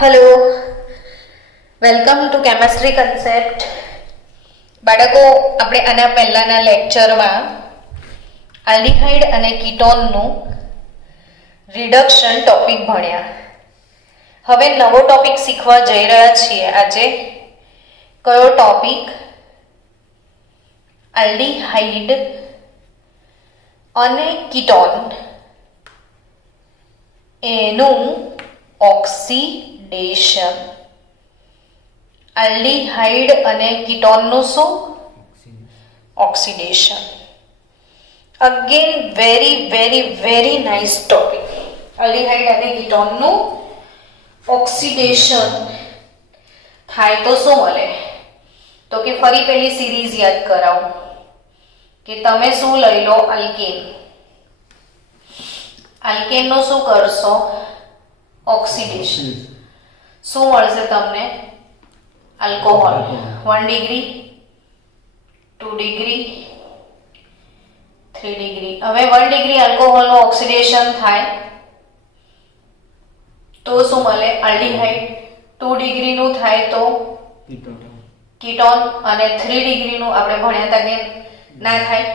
Hello, welcome to chemistry concept. બાળકો, આપણે આના પહેલાંના લેક્ચરમાં આલ્ડીહાઇડ અને કીટોનનું રિડક્શન ટોપિક ભણ્યા. હવે નવો ટોપિક શીખવા જઈ રહ્યા છીએ આજે. કયો ટોપિક? આલ્ડીહાઇડ અને કીટોન એનું ઓક્સિડેશન. આલ્ડીહાઇડ અને કીટોનનું શું? Oxidation. Again very very very nice topic. Aldehyde અને કીટોનનું ઓક્સિડેશન થાય તો શું મળે? તો કે ફરી પેલી સિરીઝ યાદ કરાવું કે તમે શું લઈ લો? આલ્કેન. આલ્કેનનું શું કરશો? ઓક્સિડેશન. શું મળશે તમને? આલ્કોહોલ. 1 degree, 2 degree, 3 degree. હવે 1 ડિગ્રી આલ્કોહોલનું ઓક્સિડેશન થાય તો શું મળે? આલ્ડીહાઇડ. 2 ડિગ્રીનું થાય તો કીટોન. અને 3 ડિગ્રીનું આપણે ભણ્યા હતા કે ના થાય.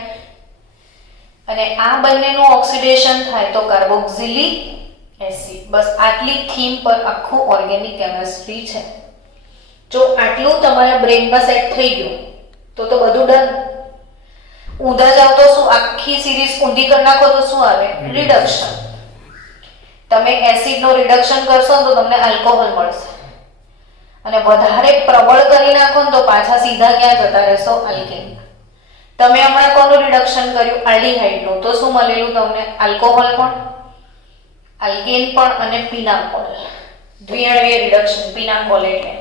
અને આ બંનેનું ઓક્સિડેશન થાય તો કાર્બોક્સિલિક એસિડ. બસ આટલી થીમ પર આખું ઓર્ગેનિક કેમિસ્ટ્રી છે. જો આટલું તમારા બ્રેનમાં સેટ થઈ ગયું તો બધું ડન. ઊંધા જાવ તો શું? આખી સિરીઝ ઊંધી કરી નાખો તો શું આવે? રિડક્શન. તમે એસિડનો રિડક્શન કરશો તો તમને આલ્કોહોલ મળશે. અને વધારે પ્રબળ કરી નાખો તો પાછા સીધા ક્યાં જતા રહેશો? આલ્કેન. તમે હમણાં કોનું રિડક્શન કર્યું? આલ્ડીહાઇડનું. તો શું મળેલું તમને? આલ્કોહોલ પણ, આલ્કેન પણ અને પિનાકોલ. દ્વિઆણ્વીય રિડક્શન, પિનાકોલ એટલે.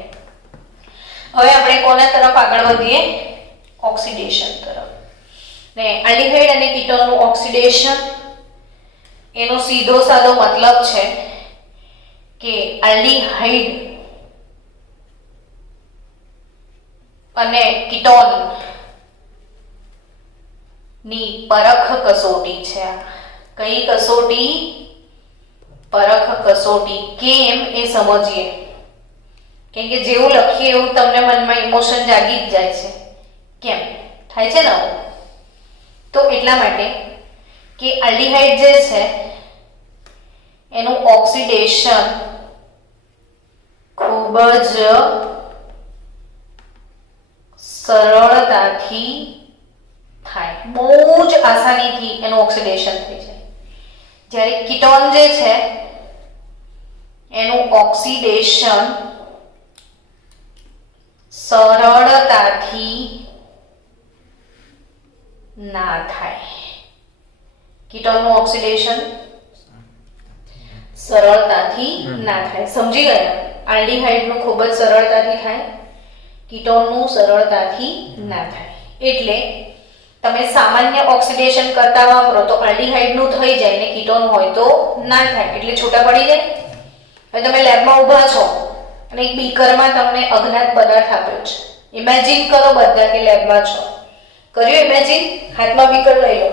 હવે આપણે કોના તરફ આગળ વધીએ? ઓક્સિડેશન તરફ. ને આલ્ડીહાઇડ અને કીટોનનું ઓક્સિડેશન એનો સીધો સાદો મતલબ છે કે આલ્ડીહાઇડ અને કીટોન ની પરખ કસોટી છે. કઈ કસોટી? પરખ કસોટી. કેમ એ સમજીએ. કેમ કે જેવું લખીએ એવું તમને મનમાં ઇમોશન જાગી જ જાય છે. કેમ થાય છે ને? તો એટલા માટે કે આલ્ડીહાઇડ જે છે એનું ઓક્સિડેશન ખૂબ જ સરળતાથી થાય. બહુ જ આસાનીથી એનું ઓક્સિડેશન થઈ જાય. જ્યારે કીટોન જે છે એનું ઓક્સિડેશન સરળતાથી ના થાય. કીટોનનું ઓક્સિડેશન સરળતાથી ના થાય. સમજી ગયા? આલ્ડીહાઇડનું ખૂબ જ સરળતાથી થાય, કીટોનનું સરળતાથી ના થાય. એટલે તમે સામાન્ય ઓક્સિડેશન કરતા વાપરો તો આલ્ડીહાઇડનું થઈ જાય ને કીટોન હોય તો ના થાય. એટલે છૂટા પડી જાય. હવે તમે લેબમાં ઊભા છો અને એક બીકરમાં તમને અજ્ઞાત પદાર્થ આપ્યો છે. ઇમેજિન કરો બધા કે લેબમાં છો. કર્યું ઇમેજિન? હાથમાં બીકર લઈ લો.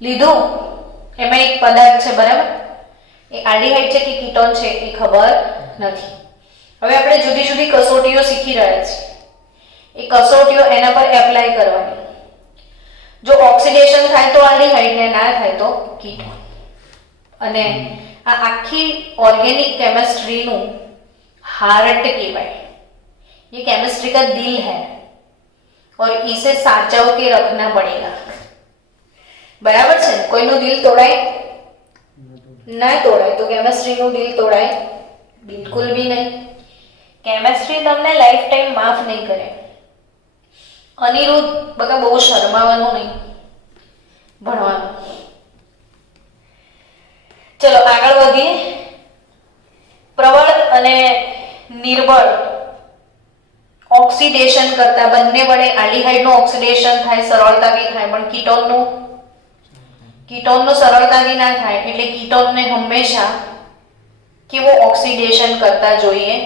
લીધું? એમાં એક પદાર્થ છે, બરાબર? એ આલ્ડીહાઇડ છે કે કીટોન છે એ ખબર નથી. હવે આપણે જુદી જુદી કસોટીઓ શીખી રહ્યા છીએ. એ કસોટીઓ એના પર એપ્લાય કરવાની. જો ઓક્સિડેશન થાય તો આલ્ડીહાઇડ ને ના થાય તો કીટોન. અને આ આખી ઓર્ગેનિક કેમિસ્ટ્રીનું हार्ट કહેવાય. ये केमिस्ट्री का दिल है और इसे साचव के रखना पड़ेगा. बराबर છે? કોઈનું દિલ તોડાય? ના તોડાય. તો કેમિસ્ટ્રીનું દિલ તોડાય? બિલકુલ બી નહીં. કેમિસ્ટ્રી તમને લાઈફ ટાઈમ માફ નહીં કરે. અનિરુદ્ધ બકા બહુ શરમાવાનું નહીં ભણવાનું. ચલો આગળ વધીએ. પ્રબળ અને નિર્બળ ઓક્સિડેશન કરતા બંને વડે આલ્ડીહાઇડનું ઓક્સિડેશન થાય, સરળતાથી થાય. પણ કીટોનનું સરળતાથી ના થાય. એટલે કીટોનને હંમેશા કેવું ઓક્સિડેશન કરતા જોઈએ?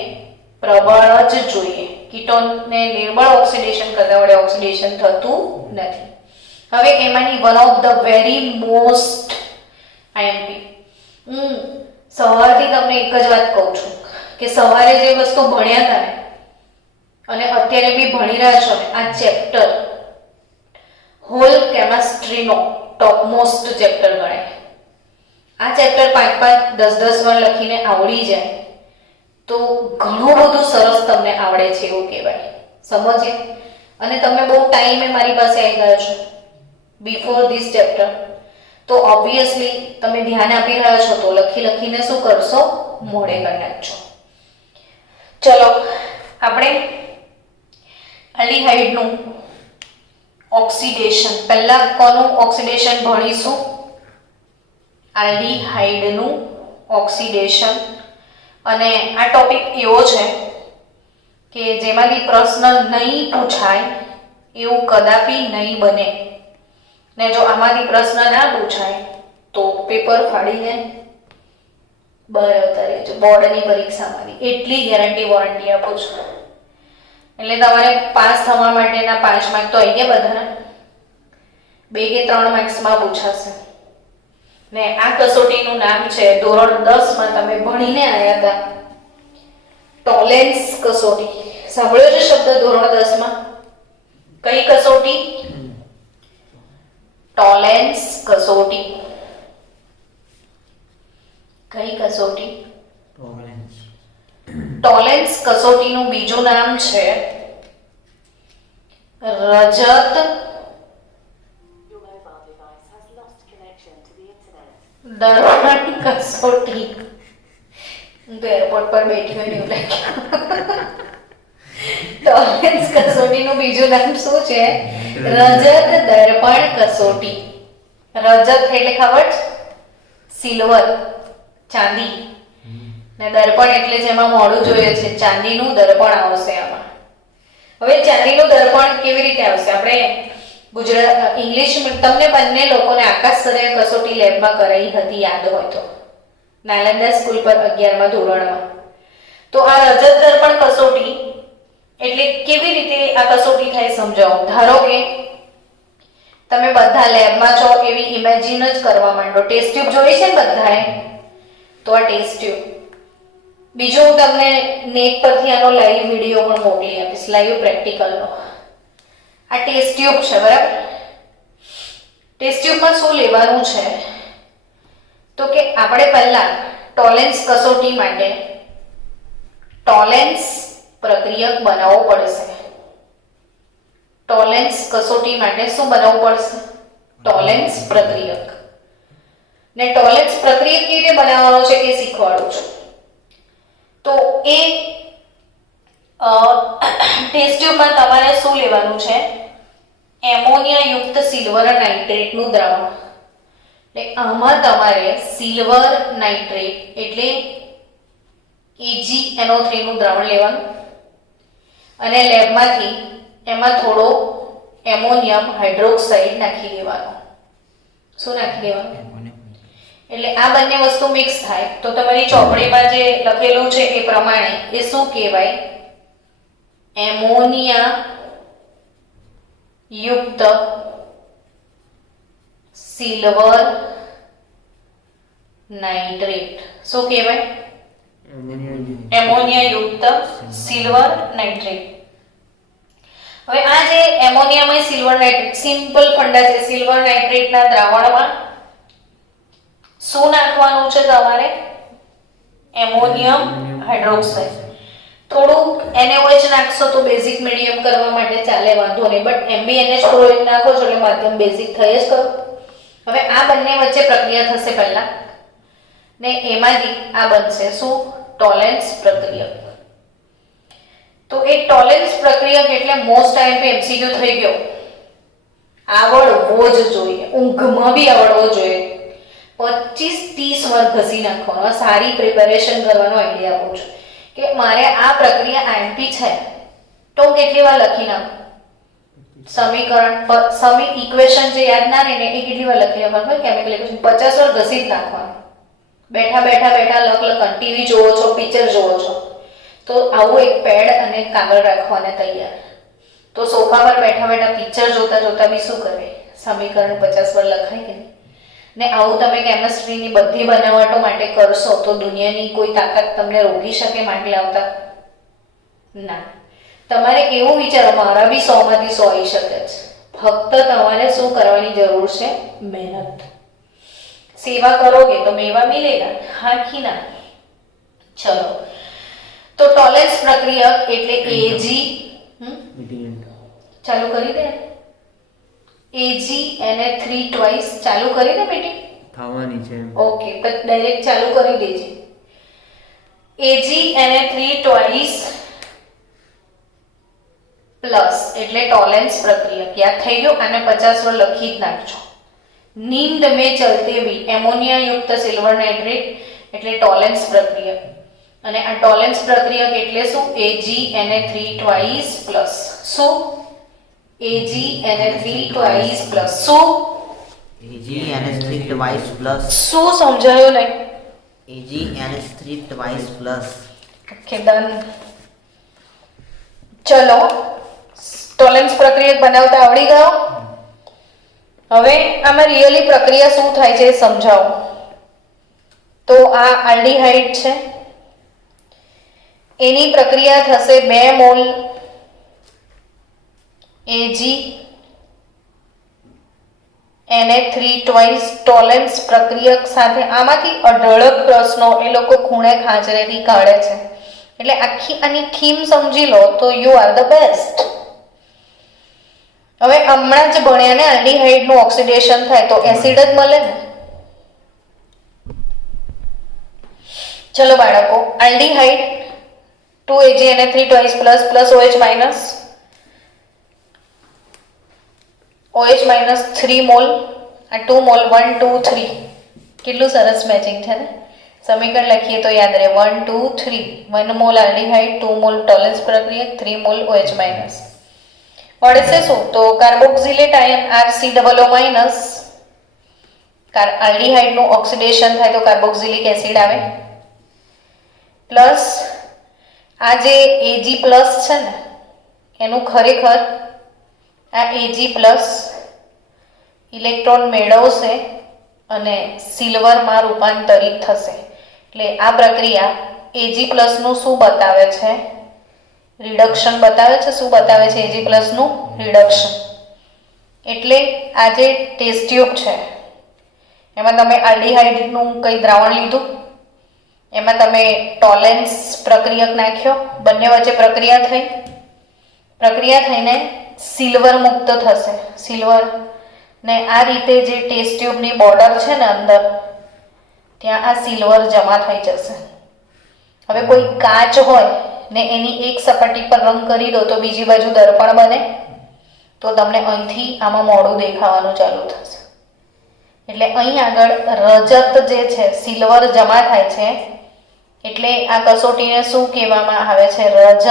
પ્રબળ જ જોઈએ. કીટોનને નિર્બળ ઓક્સિડેશન કરતા વડે ઓક્સિડેશન થતું નથી. હવે એમાંની one of the very most IMP સવારથી તમને એક જ વાત કહું છું કે સવારે જે વસ્તુ ભણ્યા હતા ને અને અત્યારે બી ભણી રહ્યા છો ને, આ ચેપ્ટર હોલ કેમેસ્ટ્રીનો ટોપમોસ્ટ ચેપ્ટર ગણાય. આ ચેપ્ટર 5-5, 10-10 વાર લખીને આવડી જાય તો ઘણું બધું સરસ તમને આવડે છે એવું કહેવાય. સમજે? અને તમે બહુ ટાઈમે મારી પાસે આવી ગયા છો બિફોર ધીસ ચેપ્ટર, તો ઓબ્વિયસલી તમે ધ્યાન આપી રહ્યા છો તો લખીને શું કરશો? મોડે કરી નાખજો. ચલો આપણે એલ્ડિહાઇડનું ઓક્સિડેશન, પહેલા કોનું ઓક્સિડેશન ભણીશું? એલ્ડિહાઇડનું ઓક્સિડેશન. અને આ ટોપિક એવો છે કે જેમાંથી પ્રશ્ન નહીં પૂછાય એવું કદાપી નહીં બને. ને જો આમાંથી પ્રશ્ન ના પૂછાય તો પેપર ફાડીને બહાર આવતા રહેજો બોર્ડની પરીક્ષામાંથી. એટલી ગેરંટી વોરંટી આપું છું. એટલે તમારે પાસ થવા માટેના 5 માર્ક તો આવી ગયા બધાના, 2 કે 3 માર્ક્સમાં પૂછાશે. ને આ કસોટીનું નામ છે, ધોરણ 10 માં તમે ભણીને આવ્યા હતા, ટોલેન્સ કસોટી. સાંભળ્યો છે શબ્દ ધોરણ 10 માં? કઈ કસોટી? ટોલેન્સ કસોટી. કઈ કસોટી? ટોલેન્સ કસોટીનું બીજું નામ છે રજત દર્પણ કસોટી. હું તો એરપોર્ટ પર બેઠી હોય એવું લાગ્યું. ટોલેન્સ કસોટીનું બીજું નામ શું છે? રજત દર્પણ કસોટી. રજત એટલે ખબર છે? સિલ્વર, ચાંદી. ને દર્પણ એટલે જેમાં મોઢું જોઈએ છે, ચાંદીનું દર્પણ આવશે આમાં. હવે ચાંદીનું દર્પણ કેવી રીતે આવશે? આપણે ગુજરાત ઇંગ્લિશ તમને બંને લોકોને આકાશ સરે કસોટી લેબમાં કરાઈ હતી, યાદ હોય તો, નાલંદા સ્કૂલ પર 11મા ધોરણમાં. તો આ રજત દર્પણ કસોટી એટલે કેવી રીતે આ કસોટી થાય સમજાવો. ધારો કે તમે બધા લેબમાં છો એવી ઇમેજિન જ કરવા માંડો. ટેસ્ટ ટ્યુબ જોઈ છે ને બધાએ? તો આ ટેસ્ટ ટ્યુબ. બીજું હું તમને નેટ પરથી આનો લાઈવ વિડીયો પણ મોકલી આપીશ, લાઈવ પ્રેક્ટિકલનો. આ ટેસ્ટ ટ્યુબ છે, બરાબર? ટેસ્ટ ટ્યુબમાં શું લેવાનું છે તો કે આપણે પહેલા ટોલેન્સ કસોટી માટે ટોલેન્સ પ્રક્રિયક બનાવવો પડશે. ટોલેન્સ કસોટી માટે શું બનાવવું પડશે? ટોલેન્સ પ્રક્રિયક. ને ટોલેન્સ પ્રક્રિયક કેવી રીતે બનાવવાનો છે એ શીખવાડું છું. તો એ ટેસ્ટ ટ્યુબમાં તમારે શું લેવાનું છે? એમોનિયા યુક્ત સિલ્વર નાઇટ્રેટનું દ્રાવણ. એટલે આમાં તમારે સિલ્વર નાઇટ્રેટ એટલે AgNO3 નું દ્રાવણ લેવાનું અને લેબમાંથી એમાં થોડો એમોનિયમ હાઇડ્રોક્સાઇડ નાખી દેવાનો. શું નાખી દેવાનું? એટલે આ બંને વસ્તુ મિક્સ થાય તો તમારી ચોપડીમાં જે લખેલું છે એ પ્રમાણે એ શું કહેવાય? એમોનિયા યુક્ત સિલ્વર નાઇટ્રેટ. શું કહેવાય? એમોનિયા યુક્ત સિલ્વર નાઇટ્રેટ. હવે આ જે એમોનિયામાં સિલ્વર નાઇટ્રેટ સિમ્પલ ફંડા છે. સિલ્વર નાઇટ્રેટના દ્રાવણમાં શું નાખવાનું છે તમારે? Ammonium hydroxide. થોડુંક NaOH નાખશો તો બેઝિક મીડિયમ કરવા માટે ચાલે, વાંધો નહીં, બટ MbNH ક્લોરીન નાખો છો એટલે માધ્યમ બેઝિક થઈ જ કરો. હવે આ બંને વચ્ચે પ્રક્રિયા થશે પહેલા ને એમાંથી આ બનશે શું? ટોલેન્સ પ્રક્રિયક. તો એક ટોલેન્સ પ્રક્રિયક એટલે મોસ્ટ ટાઈમ પે MCQ થઈ ગયો, આવડવો જ જોઈએ, ઊંઘમાં બી આવડવો જોઈએ. 25-30 વાર ઘસી નાખવાનો. સારી પ્રિપેરેશન કરવાનો આઈડિયા આપું છું કે મારે આ પ્રક્રિયા IMP છે તો કેટલી વાર લખી નાખું? સમીકરણ ઇક્વેશન જે યાદ ના રહે ને એ કેટલી વાર લખી નાખવાનું? કેમિકલ ઇક્વેશન 50 વાર ઘસી જ નાખવાનું. બેઠા લખ ટીવી જોવો છો, પિક્ચર જોવો છો તો આવું એક પેડ અને કાગળ રાખવાને તૈયાર. તો સોફા પર બેઠા પિક્ચર જોતા બી શું કરે? સમીકરણ 50 વાર લખાય કે નહીં? ને આવું તમે કેમિસ્ટ્રીની બધી બનાવટો માટે કરશો તો દુનિયાની કોઈ તાકાત તમને રોકી શકે માટે આવતા ના. તમારે એવું વિચારો, મારા બી 100 માંથી 100 આવી શકે છે. ફક્ત તમારે શું કરવાની જરૂર છે? મહેનત. સેવા કરોગે તો મેવા મિલેગા, હા કે ના? ચલો, તો ટોલેન્સ પ્રક્રિયક એટલે એજી ચાલુ કરી દે. AgNH3 ટ્વાઇસ ચાલુ કરી દે મીટિંગ થવાની છે. ઓકે, તો ડાયરેક્ટ ચાલુ કરી દેજે. AgNH3 ટ્વાઇસ પ્લસ એટલે ટોલેન્સ પ્રક્રિયક. યાદ થઈ ગયું? આને 50 વાર લખી જ નાખજો. નીંદ में चलते भी એમોનિયા યુક્ત સિલ્વર નાઇટ્રેટ એટલે ટોલેન્સ પ્રક્રિયક. અને આ ટોલેન્સ પ્રક્રિયક એટલે શું? AgNH3 ટ્વાઇસ પ્લસ શું? AgNH3 ટ્વાઇસ પ્લસ શું? AgNH3 twice plus. શું સમજાયું નહીં? AgNH3 twice plus. Okay, done. ચલો, ટોલેન્સ પ્રક્રિયક બનાવતા આવડી ગયો. હવે આમાં રિયલી પ્રક્રિયા શું થાય છે સમજાવો. તો આ આલ્ડીહાઇડ છે, એની પ્રક્રિયા થશે 2 મોલ AgNH3 ટ્વાઇસ ટોલેન્સ પ્રક્રિયક સાથે. આમાંથી અઢળક પ્રશ્નો એ લોકો ખૂણે ખાંચરેથી કાઢે છે, એટલે આખી આની થીમ સમજી લો તો યુ આર ધ બેસ્ટ. હવે હમણાં જ ભણ્યા ને આલ્ડીહાઇડ નું ઓક્સિડેશન થાય તો એસિડ જ મળે ને. ચલો બાળકો, aldehyde 2AgNH3 twice plus plus OH minus, OH minus 3 mall, આ 2 મોલ 1 2 3. કેટલું સરસ મેચિંગ છે ને. સમીકરણ લખીએ તો યાદ રહે 1 2 3. 1 મોલ આલ્ડીહાઇડ, 2 મોલ ટોલેન્સ પ્રક્રિયક, 3 મોલ OH માઇનસ. મળે છે શું? તો કાર્બોક્સિલેટ આયન RCOO માઇનસ. આલ્ડીહાઇડ નું ઓક્સિડેશન થાય તો કાર્બોક્સિલિક એસિડ આવે, પ્લસ આ જે Ag પ્લસ છે ને એનું ખરેખર આ Ag પ્લસ ઇલેક્ટ્રોન મેળવશે અને સિલ્વરમાં રૂપાંતરિત થશે. એટલે આ પ્રક્રિયા Ag પ્લસ નું શું બતાવે છે? રિડક્શન બતાવે છે. શું બતાવે છે? Ag પ્લસ નું રિડક્શન. એટલે આ જે ટેસ્ટ ટ્યુબ છે એમાં તમે આલ્ડીહાઇડ નું કઈ દ્રાવણ લીધું, એમાં તમે ટોલેન્સ પ્રક્રિયક નાખ્યો, બંને વચ્ચે પ્રક્રિયા થઈને સિલ્વર મુક્ત થશે. સિલ્વર ને આ રીતે જે ટેસ્ટ ટ્યુબની બોર્ડર છે ને અંદર, ત્યાં આ સિલ્વર જમા થઈ જશે. હવે કોઈ કાચ હોય ને એની એક સપાટી પર રંગ કરી દો તો બીજી બાજુ દર્પણ બને, તો તમને અહીંથી આમાં મોડું દેખાવાનું ચાલુ થશે. એટલે અહીં આગળ રજત જે છે, સિલ્વર જમા થાય છે, એટલે આ કસોટીને શું કહેવામાં આવે છે? રજત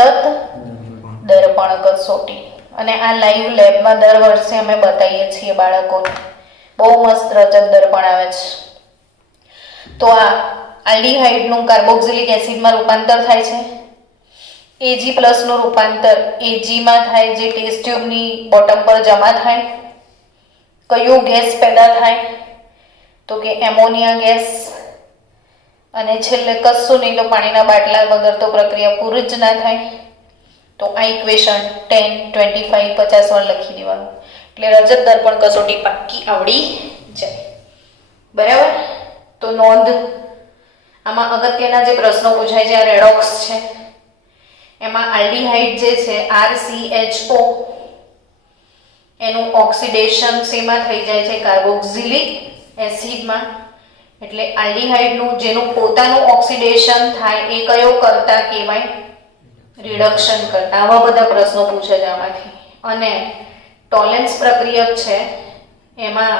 દર્પણ કસોટી. અને આ લાઈવ લેબમાં દર વર્ષે અમે બતાવીએ છીએ બાળકોને. બહુ મસ્ત રજત દર્પણ આવે છે. તો આ આલ્ડીહાઇડનું કાર્બોક્સિલિક એસિડમાં રૂપાંતર થાય છે. Ag પ્લસ નું રૂપાંતર Ag માં થાય, જે ટેસ્ટ ટ્યુબની બોટમ પર જમા થાય. કયો ગેસ પેદા થાય? તો કે એમોનિયા ગેસ. અને છેલ્લે કશું નહીં તો પાણીના બાટલા વગર તો પ્રક્રિયા પૂરી જ ના થાય. તો આ ઇક્વેશન 10 25 50 વાર લખી દેવાનું. એટલે રજત દર્પણ કસોટી પાક્કી આવડી જાય. બરાબર? તો નોંધ, આમાં અગત્યના જે પ્રશ્નો પૂછાય છે, આ રેડોક્સ છે, એમાં આલ્ડીહાઇડ જે છે RCHO એનું ઓક્સિડેશન શેમાં થઈ જાય છે? કાર્બોક્સિલિક એસિડમાં. એટલે આલ્ડીહાઇડનું જેનું પોતાનું ઓક્સિડેશન થાય એ કયો કરતા કહેવાય? રિડક્શન કરતા. આવા બધા પ્રશ્નો પૂછે છે આમાંથી. અને ટોલેન્સ પ્રક્રિયક છે એમાં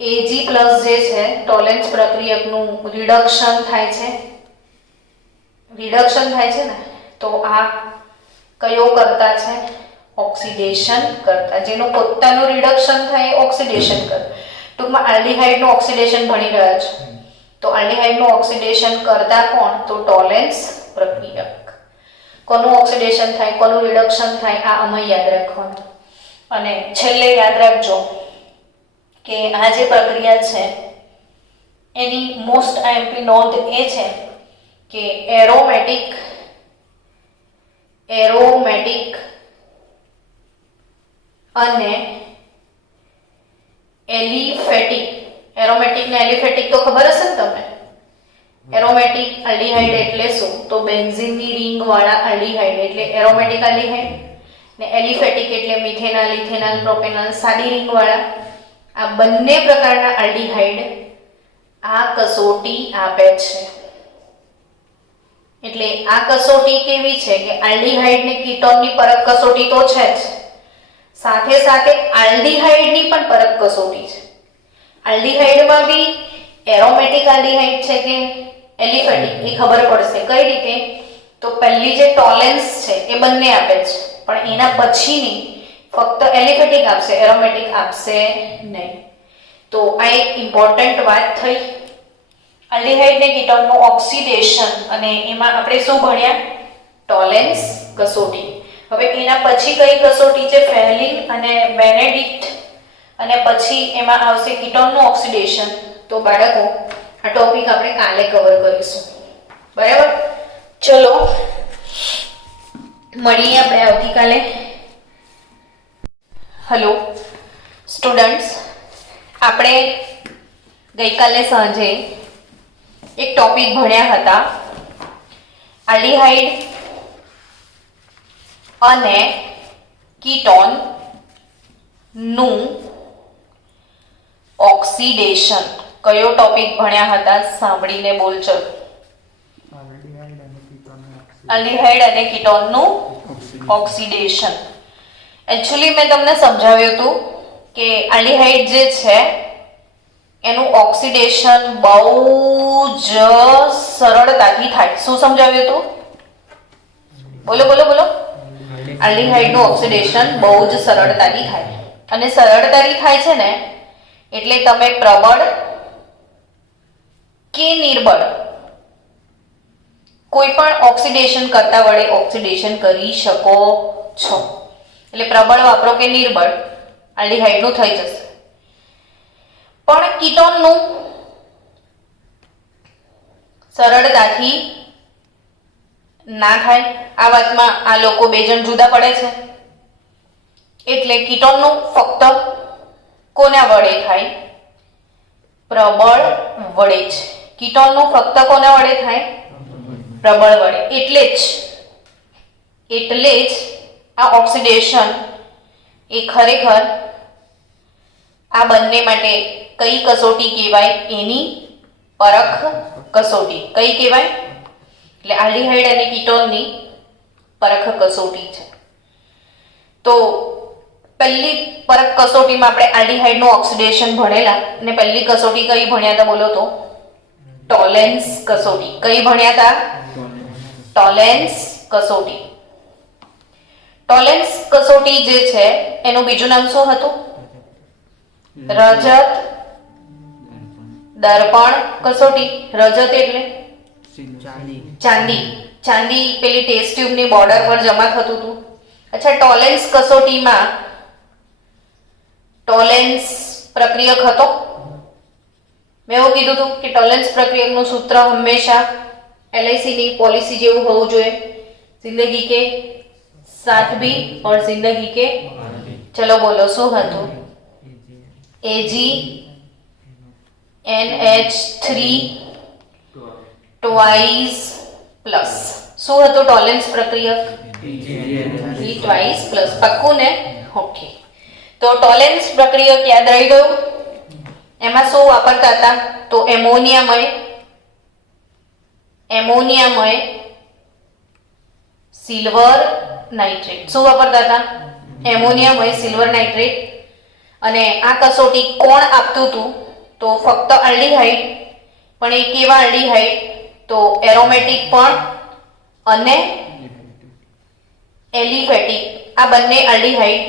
Ag પ્લસ જે છે ટોલેન્સ પ્રક્રિયકનું રિડક્શન થાય છે ને, તો આ કયો કરતા છે? ઓક્સિડેશન કરતા. જેનું પોતાનું રિડક્શન થાય ઓક્સિડેશન કરતા. ટૂંકમાં આલ્ડીહાઇડનું ઓક્સિડેશન ભણી રહ્યા છે, તો આલ્ડીહાઇડનું ઓક્સિડેશન કરતા કોણ? તો ટોલેન્સ પ્રક્રિયક. કોનું ઓક્સિડેશન થાય, કોનું રિડક્શન થાય, આ અમે યાદ રાખવાનું. અને છેલ્લે યાદ રાખજો કે આ જે પ્રક્રિયા છે એની મોસ્ટ આઈએમપી નોંધ એ છે કે એરોમેટિક અને એલિફેટિક. એરોમેટિક ને એલિફેટિક તો ખબર હશે ને તમને. એરોમેટિક આલ્ડીહાઇડ એટલે શું? તો બેન્ઝીનની રિંગ વાળા આલ્ડીહાઇડ એટલે એરોમેટિક આલ્ડીહાઇડ, ને એલિફેટિક એટલે મિથેનોલ, ઇથેનોલ, પ્રોપેનોલ સાદી રિંગ વાળા. આ બંને પ્રકારના આલ્ડીહાઇડ આ કસોટી આપે છે. એટલે આ કસોટી કેવી છે કે આલ્ડીહાઇડ ને કીટોનની પરખ કસોટી તો છે જ, સાથે સાથે આલ્ડીહાઇડની પણ પરખ કસોટી છે. આલ્ડીહાઇડમાં બી એરોમેટિક આલ્ડીહાઇડ છે કે એલિફેટિક એ ખબર પડશે. કઈ રીતે? તો પહેલી જે ટોલેન્સ છે એ બંને આપે છે, પણ એના પછીની ફક્ત એલિફેટિક આપશે, એરોમેટિક આપશે નહીં. તો આ એક ઇમ્પોર્ટન્ટ વાત થઈ. આલ્ડીહાઇડ ને કીટોનનું ઓક્સિડેશન, અને એમાં આપણે શું ભણ્યા? ટોલેન્સ કસોટી. હવે એના પછી કઈ કસોટી છે? ફેહલિંગ અને બેનેડિક્ટ, અને પછી એમાં આવશે કીટોનનું ઓક્સિડેશન. તો બાળકો આ ટોપિક આપણે કાલે કવર કરીશું. બરાબર? ચલો મળીએ આપણે આવતીકાલે. હેલો સ્ટુડન્ટ્સ, આપણે ગઈકાલે સાંજે એક ટોપિક ભણ્યા હતા, આલ્ડીહાઇડ અને કીટોન નું ઓક્સિડેશન. કયો ટોપિક ભણ્યા હતા? સાંભળીને બોલજો. આલ્ડીહાઇડ અને કીટોનનું ઓક્સિડેશન. એકચ્યુઅલી મેં તમને સમજાવ્યું હતું કે આલ્ડીહાઇડ જે છે એનું ઓક્સિડેશન બહુ જ સરળતાથી થાય. શું સમજાવ્યું હતું? બોલો બોલો બોલો. આલ્ડીહાઇડનું ઓક્સિડેશન બહુ જ સરળતાથી થાય. અને સરળતાથી થાય છે ને એટલે તમે પ્રબળ કે નિર્બળ કોઈ પણ ઓક્સિડેશન કરતા વડે ઓક્સિડેશન કરી શકો છો. એટલે પ્રબળ વાપરો કે નિર્બળ, આલ્ડીહાઇડનું થઈ જશે. પણ કીટોનનું સરળતાથી ના થાય. આ વાતમાં આ લોકો બે જણ જુદા પડે છે. એટલે કીટોનનું ફક્ત કોના વડે થાય? પ્રબળ વડે જ. કીટોનનું ફક્ત કોના વડે થાય? પ્રબળ વડે. એટલે જ આ ઓક્સિડેશન એ ખરેખર આ બંને માટે કઈ કસોટી કહેવાય? એની પરખ કસોટી. કઈ કહેવાય? એટલે આલ્ડીહાઇડ અને કીટોનની પરખ કસોટી છે. તો પહેલી પરખ કસોટીમાં આપણે આલ્ડીહાઇડનું ઓક્સિડેશન ભણેલા, અને પહેલી કસોટી કઈ ભણ્યા હતા? બોલો તો. ટોલેન્સ કસોટી. કઈ ભણ્યા હતા? ટોલેન્સ કસોટી. ટોલેન્સ કસોટી જે છે એનું બીજું નામ શું હતું? રજત દર્પણ કસોટી. રજત એટલે ચાંદી. ચાંદી પેલી ટેસ્ટ ટ્યુબની બોર્ડર પર જમા થતું હતું. અચ્છા, ટોલેન્સ કસોટીમાં ટોલેન્સ પ્રક્રિયક હતો. મેં એવું કીધું હતું કે ટોલેન્સ પ્રક્રિયકનું સૂત્ર હંમેશા LICની પોલિસી જેવું હોવું જોઈએ. જિંદગી કે साथ भी और जिंदगी के. चलो बोलो શું હતું? AgNH3 twice plus. શું હતું ટોલેન્સ પ્રક્રિયક? twice plus. પક્કું ને? ઓકે. તો ટોલેન્સ પ્રક્રિયક યાદ રહી ગયું. એમાં શું વાપરતા હતા? તો એમોનિયામય સિલ્વર નાઇટ્રેટ. શું વાપરતા હતા? એમોનિયામય સિલ્વર નાઇટ્રેટ. અને આ કસોટી કોણ આપતું હતું? તો ફક્ત આલ્ડીહાઇડ. પણ એ કેવા આલ્ડીહાઇડ? તો એરોમેટિક પણ અને એલિફેટિક. આ બંને આલ્ડીહાઇડ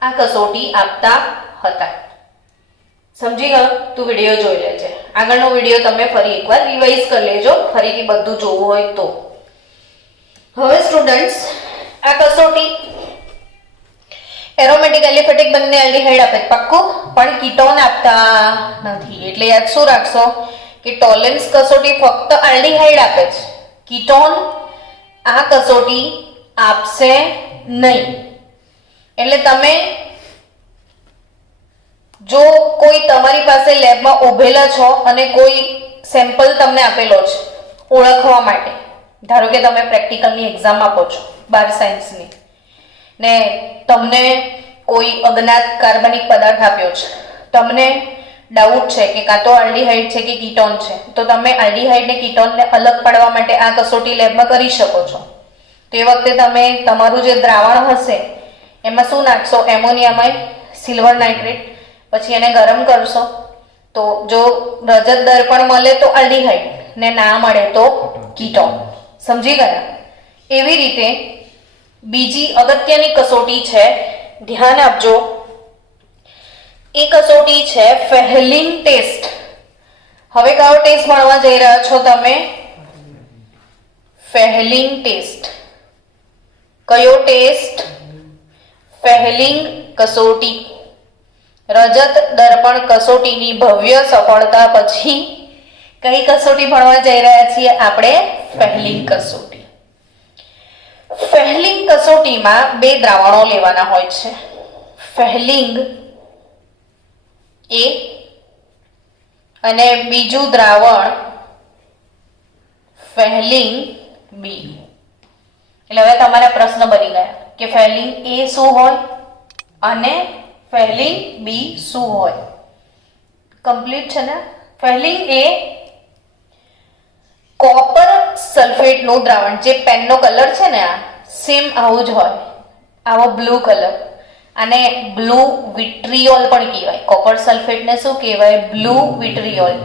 આ કસોટી આપતા હતા. સમજી ગયો? તું વિડિયો જોઈ લેજે. આગળનો વિડિયો તમે ફરી એકવાર રિવાઇઝ કરી લેજો, ફરીથી બધું જોવું હોય તો. હવે સ્ટુડન્ટ્સ, આ કસોટી એરોમેટિક એલિફેટિક બંને આલ્ડીહાઇડ આપે પાક્કું, પણ કીટોન આપતા નથી. એટલે યાદ શું રાખશો કે ટોલેન્સ કસોટી ફક્ત આલ્ડીહાઇડ આપે છે, કીટોન આ કસોટી આપશે નહીં. એટલે તમે જો કોઈ તમારી પાસે લેબમાં ઉભેલા છો અને કોઈ સેમ્પલ તમને આપેલો છે ઓળખવા માટે, ધારો કે તમે પ્રેક્ટિકલની એક્ઝામ આપો છો 12 સાયન્સની, ને તમને કોઈ અજ્ઞાત કાર્બનિક પદાર્થ આપ્યો છે, તમને ડાઉટ છે કે કાં તો આલ્ડીહાઇડ છે કે કીટોન છે, તો તમે આલ્ડીહાઇડ ને કીટોનને અલગ પાડવા માટે આ કસોટી લેબમાં કરી શકો છો. તો એ વખતે તમે તમારું જે દ્રાવણ હશે એમાં શું નાખશો? એમોનિયામાં સિલ્વર નાઇટ્રેટ, પછી એને ગરમ કરશો તો જો રજત દર્પણ મળે તો આલ્ડીહાઇડ ને ના મળે તો કીટોન. સમજી ગયા? એવી રીતે બીજી અગત્યની કસોટી છે, ધ્યાન આપજો, એ કસોટી છે ફેહલિંગ ટેસ્ટ. હવે કયો ટેસ્ટ ભણવા જઈ રહ્યા છો તમે? ફેહલિંગ ટેસ્ટ. કયો ટેસ્ટ? ફેહલિંગ કસોટી. રજત દર્પણ કસોટીની ભવ્ય સફળતા પછી કઈ કસોટી ભણવા જઈ રહ્યા છીએ આપણે? ફેહલિંગ કસોટી. ફેહલિંગ કસોટીમાં બે દ્રાવણો લેવાના હોય છે, ફેહલિંગ એ અને બીજું દ્રાવણ ફેહલિંગ બી. એટલે હવે તમારા પ્રશ્ન બની ગયા કે ફેહલિંગ એ શું હોય અને ફેહલિંગ બી શું હોય. કમ્પ્લીટ છે ને? ફેહલિંગ એ કોપર સલ્ફેટનું દ્રાવણ, જે પેનનો કલર છે ને આ સેમ આવું જ હોય, આવો બ્લુ કલર, આને બ્લુ વિટ્રિયોલ પણ કહેવાય. કોપર સલ્ફેટને શું કહેવાય? બ્લુ વિટ્રિયોલ.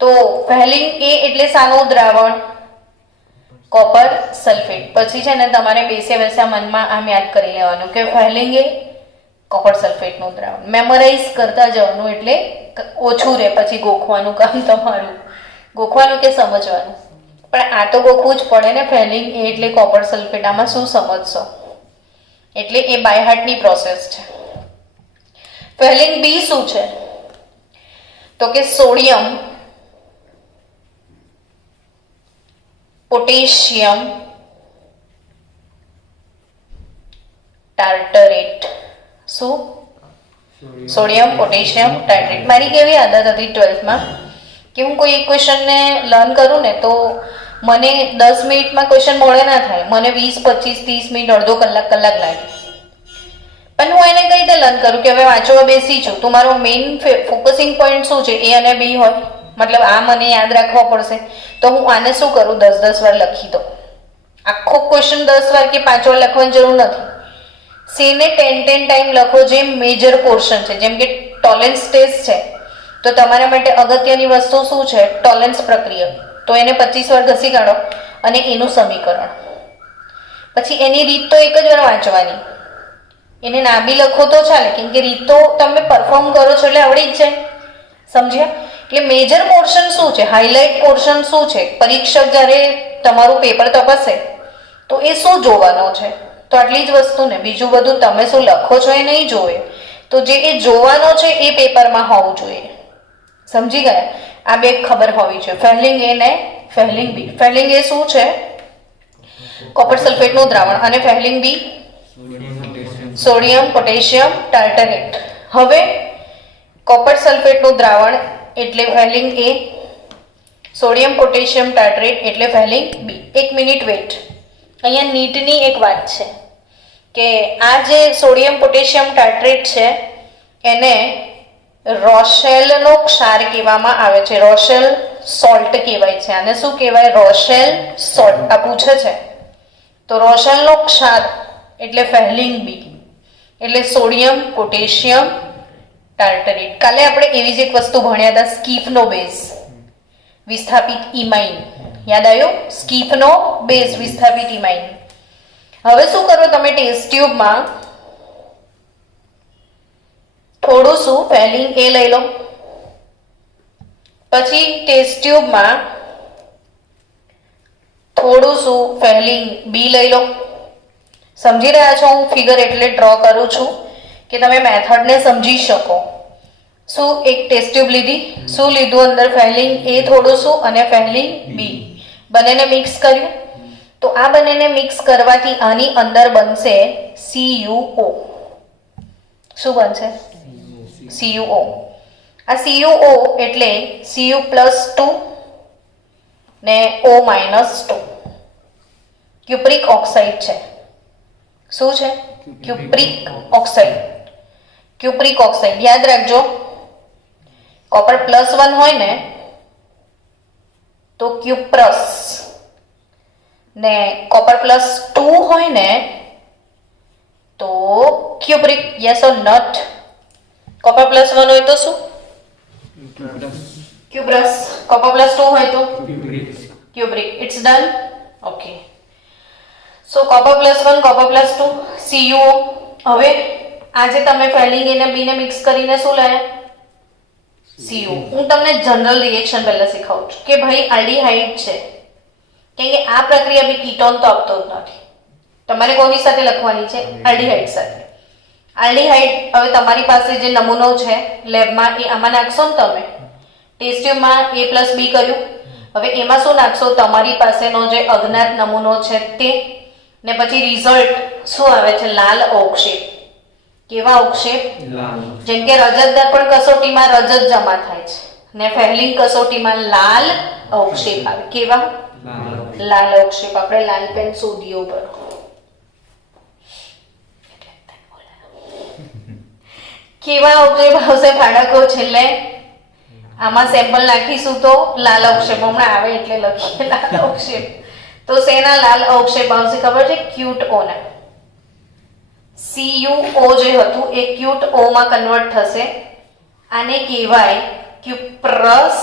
તો ફેહલિંગ એ એટલે શાનું દ્રાવણ? Copper sulphate. પછી છે ને તમારે બેસે મનમાં આમ યાદ કરી લેવાનું કે ફેહલિંગ એ કોપર સલ્ફેટનું દ્રાવણ. મેમોરાઇઝ કરતા જવાનું એટલે ઓછું રહે પછી ગોખવાનું કામ તમારું. ગોખવાનું કે સમજવાનું? પણ આ તો ગોખવું જ પડે ને. ફેહલિંગ એ એટલે કોપર સલ્ફેટ, આમાં શું સમજશો? એટલે એ બાયહાર્ટની પ્રોસેસ છે. ફેહલિંગ બી શું છે? તો કે સોડિયમ, પોટેશિયમ ટાર્ટરેટ. શું? Sodium potassium tartrate. મારી કેવી આદત હતી 12th માં કે હું કોઈ એક ક્વેશ્ચનને લર્ન કરું ને તો મને 10 મિનિટમાં ક્વેશ્ચન મોડે ના થાય, મને 20, 25, 30 મિનિટ, અડધો કલાક લાગે. પણ હું એને કઈ રીતે લર્ન કરું કે હવે વાંચવા બેસી છું તો મારો મેઇન ફોકસિંગ પોઈન્ટ શું છે? એ અને બી હોય. મતલબ આ મને યાદ રાખવા પડશે તો હું આને શું કરું? 10 વાર લખી દઉં. આખો ક્વેશ્ચન 10 વાર કે 5 વાર લખવાની જરૂર નથી. સેને 10 ટાઈમ લખો જે મેજર પોર્શન છે. જેમ કે ટોલેન્સ ટેસ્ટ છે તો તમારા માટે અગત્યની વસ્તુ શું છે? ટોલેન્સ પ્રક્રિયા. તો એને 25 વાર ઘસી કાઢો અને એનું સમીકરણ. પછી એની રીત તો એક જ વાર વાંચવાની, એને ના બી લખો તો ચાલે, કેમ કે રીત તો તમે પરફોર્મ કરો છો એટલે આવડી જ જાય. સમજ્યા? એટલે મેજર પોર્શન શું છે? હાઇલાઇટ પોર્શન શું છે? પરીક્ષક જ્યારે તમારું પેપર તપાસે તો એ શું જોવાનો છે? તો આટલી જ વસ્તુ ને. બીજું બધું તમે શું લખો છો એ નહીં જોવે. તો જે એ જોવાનો છે એ પેપરમાં હોવું જોઈએ. સમજી ગયા? આ બે ખબર હોવી જોઈએ, ફેહલિંગ એ ને ફેહલિંગ બી. ફેહલિંગ એ શું છે? કોપર સલ્ફેટનું દ્રાવણ, અને ફેહલિંગ બી સોડિયમ પોટેશિયમ ટાર્ટરેટ. હવે કોપર સલ્ફેટનું દ્રાવણ એટલે ફેહલિંગ એ, સોડિયમ પોટેશિયમ ટાર્ટરેટ એટલે ફેહલિંગ બી. 1 મિનિટ વેટ. અહીંયા નીટની એક વાત છે કે આ જે સોડિયમ પોટેશિયમ ટાર્ટરેટ છે એને રોશેલનો ક્ષાર કહેવામાં આવે છે. રોશેલ સોલ્ટ કહેવાય છે આને. શું કહેવાય? રોશેલ સોલ્ટ. આ પૂછે છે તો રોશેલનો ક્ષાર એટલે ફેહલિંગ બી એટલે સોડિયમ પોટેશિયમ ટાર્ટરેટ. કાલે આપણે એવી જ એક વસ્તુ ભણ્યા હતા, સ્કીફનો બેઝ, વિસ્થાપિત ઇમાઇન. યાદ આવ્યું? સ્કીફનો બેઝ, વિસ્થાપિત ઇમાઇન. હવે શું કરો તમે? ટેસ્ટ ટ્યુબમાં થોડું શું ફેહલિંગ એ લઈ લો, પછી ટેસ્ટ ટ્યુબમાં થોડું શું ફેહલિંગ બી લઈ લો. સમજી રહ્યા છો? હું ફિગર એટલે ડ્રો કરું છું કે તમે મેથડને સમજી શકો. શું એક ટેસ્ટ ટ્યુબ લીધી, શું લીધું અંદર ફેલિંગ એ થોડું શું અને ફેલિંગ બી, બંનેને મિક્સ કર્યું. તો આ બંનેને મિક્સ કરવાથી આની અંદર બનશે CuO. શું બનશે? CuO. આ CuO એટલે Cu+2 ને O-2 ક્યુપ્રિક ઓક્સાઇડ છે. શું છે? Cupric oxide. ક્યુપ્રિક ઓક્સાઇડ યાદ રાખજો, કોપર +1 હોય ને તો ક્યુપ્રસ, ને કોપર +2 હોય ને તો cupric. Yes or not? Copper +1 હોય તો શું? ક્યુપ્રસ. કોપર +2 હોય તો cupric. It's done. Okay. So copper +1 copper +2 CuO. હવે આજે તમે ફેલિંગ A ને B ને મિક્સ કરીને શું લાયા? CuO. હું તમને જનરલ રિએક્શન પહેલા શીખવું છું કે ભાઈ આલ્ડીહાઇડ છે, કેમ કે આ પ્રક્રિયા બી કીટોન તો આપતો જ નથી. તમારે કોની સાથે લખવાની છે? આલ્ડીહાઇડ સાથે. આલ્ડીહાઇડ હવે તમારી પાસે જે નમૂનો છે લેબમાં એ આમાં નાખશો ને તમે. ટેસ્ટ ટ્યુબમાં A+B કર્યું. હવે એમાં શું નાખશો? તમારી પાસેનો જે અજ્ઞાત નમૂનો છે તે, ને પછી રિઝલ્ટ શું આવે છે? લાલ અવક્ષેપ. કેવા અવક્ષેપ? જેમ કે રજત દર્પણ કસોટીમાં રજત જમા થાય છે ને ફેલિંગ કસોટીમાં લાલ અવક્ષેપ આવે. કેવા? લાલ અવક્ષેપ. આપણે લાલ પેન શોધીએ ઉપર. કેવા અવક્ષેપ આવશે બાળકો? છેલ્લે આમાં સેમ્પલ નાખીશું તો લાલ અવક્ષેપ હમણાં આવે એટલે લખીએ લાલ અવક્ષેપ. તો શેના લાલ અવક્ષેપ આવશે ખબર છે? ક્યુટ-O ના. CuO જે હતું એ ક્યુટ-O માં કન્વર્ટ થશે. આને કહેવાય ક્યુપ્રસ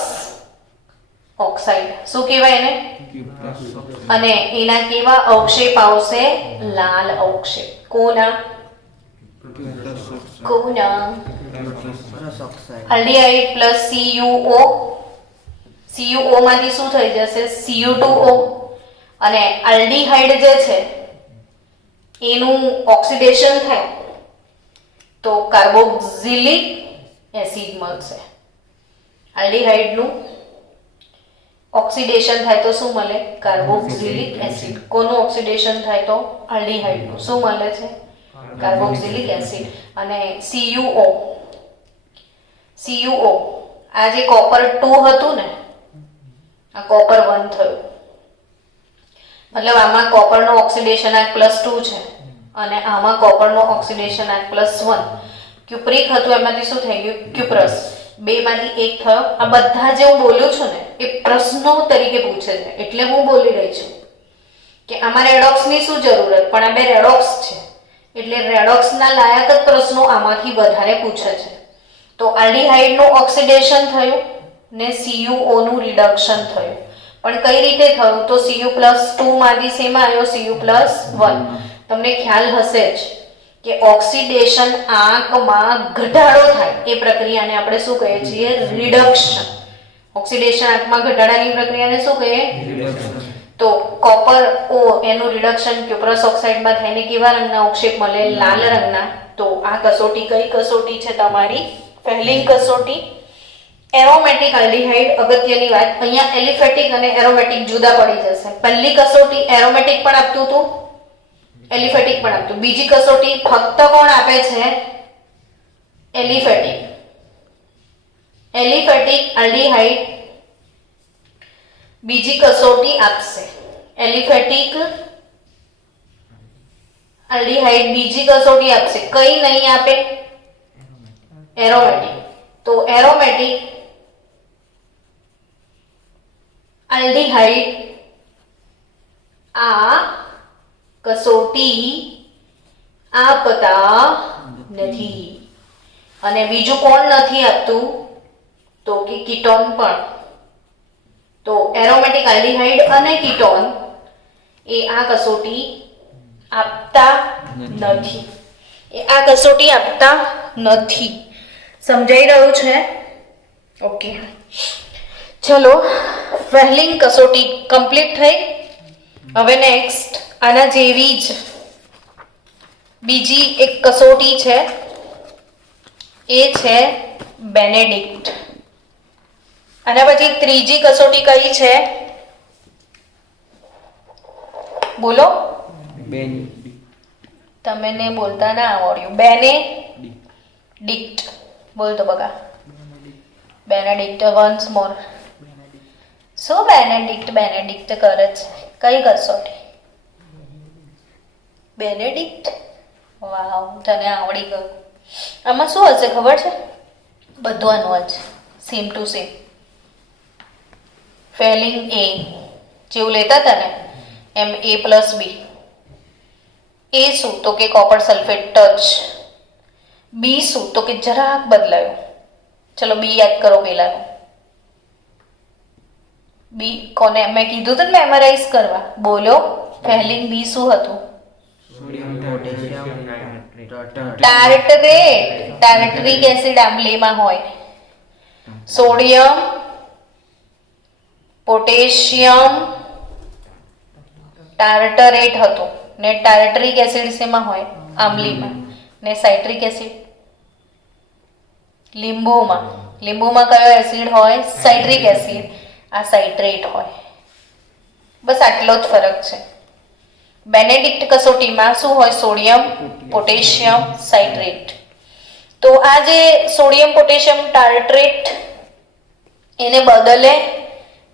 ઓક્સાઇડ. શું કહેવાય એને? અને એના કેવા અવક્ષેપ આવશે? લાલ અવક્ષેપ. કોના? Aldehyde plus CuO. CuO માંથી શું થઈ જશે? Cu2O. અને આલ્ડીહાઇડ જે છે એનું ઓક્સિડેશન થાય તો કાર્બોક્સિલિક એસિડ મળશે. આલ્ડીહાઇડનું ઓક્સિડેશન થાય તો શું મળે? Carboxylic acid. કોનું ઓક્સિડેશન થાય તો? આલ્ડીહાઇડનું. શું મળે છે? Carboxylic acid. અને CuO આ જે કોપર 2 હતું ને આ કોપર 1 થયું. મતલબ આમાં કોપરનો ઓક્સિડેશન આંક +2 છે અને આમાં કોપરનો ઓક્સિડેશન આંક +1. ક્યુપ્રિક હતું એમાંથી શું થઈ ગયું? ક્યુપ્રસ. બે માંથી એક થયો. આ બધા જે હું બોલું છું ને એ પ્રશ્નો તરીકે પૂછે છે એટલે હું બોલી રહી છું કે આમાં રેડોક્સની શું જરૂરત, પણ આ બે રેડોક્સ છે એટલે રેડોક્સના લાયક જ પ્રશ્નો આમાંથી વધારે પૂછે છે. તો આલ્ડીહાઇડનું ઓક્સિડેશન થયું ને CuO નું રિડક્શન થયું. પણ કઈ રીતે થયું? તો Cu+2 માંથી શેમાં આવ્યો? Cu+1. તમને ખ્યાલ હશે જ કે ઓક્સિડેશન આંકમાં ઘટાડો થાય એ પ્રક્રિયાને આપણે શું કહીએ છીએ? રિડક્શન. ઓક્સિડેશન આંકમાં ઘટાડાની પ્રક્રિયાને શું કહીએ? તો કોપર O એનું રિડક્શન ક્યુપ્રસ ઓક્સાઇડમાં થઈને કેવા રંગના અવક્ષેપ મળે? લાલ રંગના. તો આ કસોટી કઈ કસોટી છે? તમારી ફેલિંગ કસોટી. Aromatic aldehyde. અગત્યની વાત, અહીંયા એલિફેટિક અને એરોમેટિક જુદા પડી જશે. પહેલી કસોટી એરોમેટિક પણ આપતું હતું, એલિફેટિક પણ આપતું. બીજી કસોટી ફક્ત કોણ આપે છે? એલિફેટિક. એલિફેટિક આલ્ડીહાઇડ બીજી કસોટી આપશે. એલિફેટિક આલ્ડીહાઇડ બીજી કસોટી આપશે. કઈ નહીં આપે? એરોમેટિક. તો એરોમેટિક આલ્ડીહાઇડ આ કસોટી આપતા નથી. અને બીજું કોણ નથી આપતું? તો કે કીટોન પણ. તો એરોમેટિક આલ્ડીહાઇડ અને કીટોન એ આ કસોટી આપતા નથી. એ આ કસોટી આપતા નથી. સમજાઈ રહ્યું છે? ઓકે, ચલો ફેલિંગ કસોટી કમ્પ્લીટ થઈ. હવે નેક્સ્ટ આના જેવી જ બીજી એક કસોટી છે એ છે બેનેડિક્ટ. અને પછી ત્રીજી કસોટી કઈ છે? બોલો. તમને બોલતા ના આવડ્યું. બેનેડિક્ટ બોલ તો બકા. બેનેડિક્ટ વન્સ મોર. શું બેનેડિક્ટ કરે છે? કઈ કસોટી? બેનેડિક્ટ. વાવ, તને આવડી ગયું. આમાં શું હશે ખબર છે? બધું આનું જ સેમ ટુ સેમ. ફેલિંગ એ જેવું લેતા હતા ને એમ A+B. એ શું તો કે કોપર સલ્ફેટ ટચ. બી શું તો કે જરાક બદલાયું. ચલો બી યાદ કરો પેલાનું. બી કોને મેં કીધું હતું ને મેમરાઇઝ કરવા. બોલો ફેલિંગ બી શું હતું? ટાર્ટરિક એસિડ આંબલીમાં હોય. સોડિયમ, પોટેશિયમ, ટાર્ટરેટ હતું. ને ટાર્ટરિક એસિડ શેમાં હોય? આંબલીમાં. ને સાઇટ્રિક એસિડ લીંબુમાં. લીંબુમાં કયો એસિડ હોય? Citric acid. આ સાઇટ્રેટ હોય. બસ આટલો જ ફરક છે. બેનેડિક્ટ કસોટીમાં શું હોય? Sodium, potassium, citrate. તો આ જે સોડિયમ, પોટેશિયમ, ટાર્ટ્રેટ એને બદલે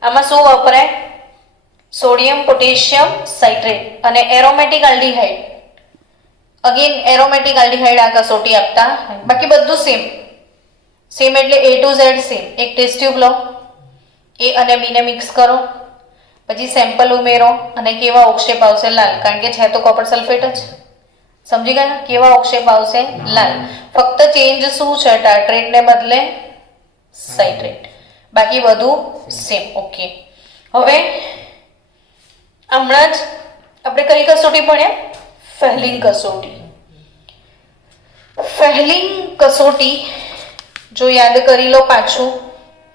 આમાં શું વપરાય? Sodium, potassium, citrate. અને aromatic aldehyde. Again aromatic aldehyde આ કસોટી આપતા. બાકી બધું સેમ. સેમ એટલે A to Z સેમ. એક ટેસ્ટ ટ્યુબ લો, A અને B ને મિક્સ કરો, પછી સેમ્પલ ઉમેરો અને કેવા ઓક્ષેપ આવશે? લાલ. કારણ કે છે તો કોપર સલ્ફેટ જ. સમજી ગયા? કેવા ઓક્ષેપ આવશે? લાલ. ફક્ત ચેન્જ શું છે? ટાર્ટ્રેટ ને બદલે સાઇટ્રેટ. બાકી બધું સેમ. ઓકે. હવે હમણાં જ આપણે કઈ કસોટી ભણ્યા? ફેલિંગ કસોટી. ફેલિંગ કસોટી જો યાદ કરી લો પાછું,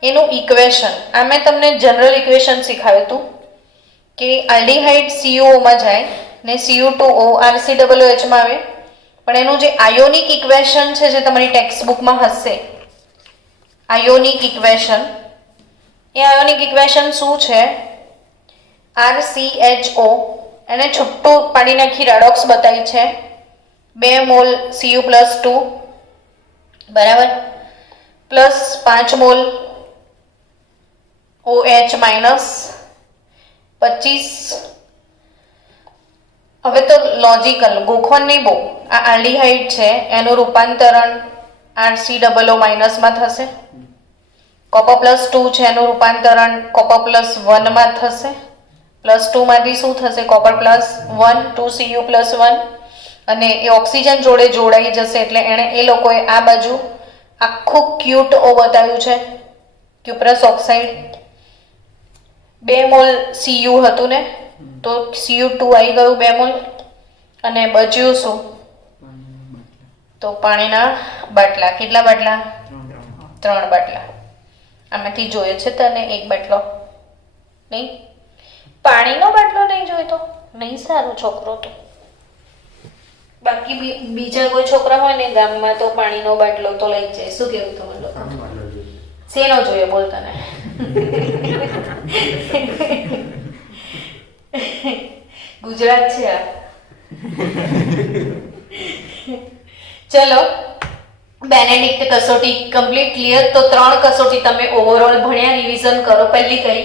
એનું ઇક્વેશન. આ મેં તમને જનરલ ઇક્વેશન શીખવ્યું હતું કે આલ્ડીહાઇડ CuO માં જાય ને Cu2O RCOOH માં આવે. પણ એનું જે આયોનિક ઇક્વેશન છે જે તમારી ટેક્સ્ટ બુકમાં હશે, આયોનિક ઇક્વેશન, એ આયોનિક ઇક્વેશન શું છે? RCHO. એને છૂટું પાડી નાખી રેડોક્સ બતાવી છે. 2 મોલ Cu+2 બરાબર, પ્લસ 5 મોલ OH માઇનસ 25. હવે તો લોજિકલ, ગોખણ નહીં બહુ. આ આલ્ડીહાઇડ છે એનું રૂપાંતરણ RCOO માઇનસમાં થશે. Copper+2 છે એનું રૂપાંતરણ Copper+1 માં થશે. +2 માંથી શું થશે? Copper+1 2Cu+1. અને એ ઓક્સિજન જોડે જોડાઈ જશે એટલે એને એ લોકોએ આ બાજુ આખું ક્યુટ O બતાવ્યું છે, ક્યુપ્રસ ઓક્સાઇડ. 2 મોલ Cu હતું ને, તો Cu2 આવી ગયું 2 મોલ. અને બચ્યું શું? તો પાણીના બાટલા. કેટલા બાટલા? 3 બાટલા. આમાંથી જોઈએ છે તને એક બાટલો? નહીં. પાણીનો બાટલો નહીં જોઈતો? નહીં, સારો છોકરો તો. બાકી બીજા કોઈ છોકરા હોય ને ગામમાં તો પાણીનો બાટલો તો લઈ જાય. શું કેવું તમારે લોકો? શેનો જોઈએ બોલ તને? ગુજરાત છે આ. ચલો, બેનેડિક્ટ કસોટી કમ્પ્લીટ ક્લિયર. તો 3 કસોટી તમે ઓવરઓલ ભણ્યા. રિવિઝન કરો. પહેલી કઈ?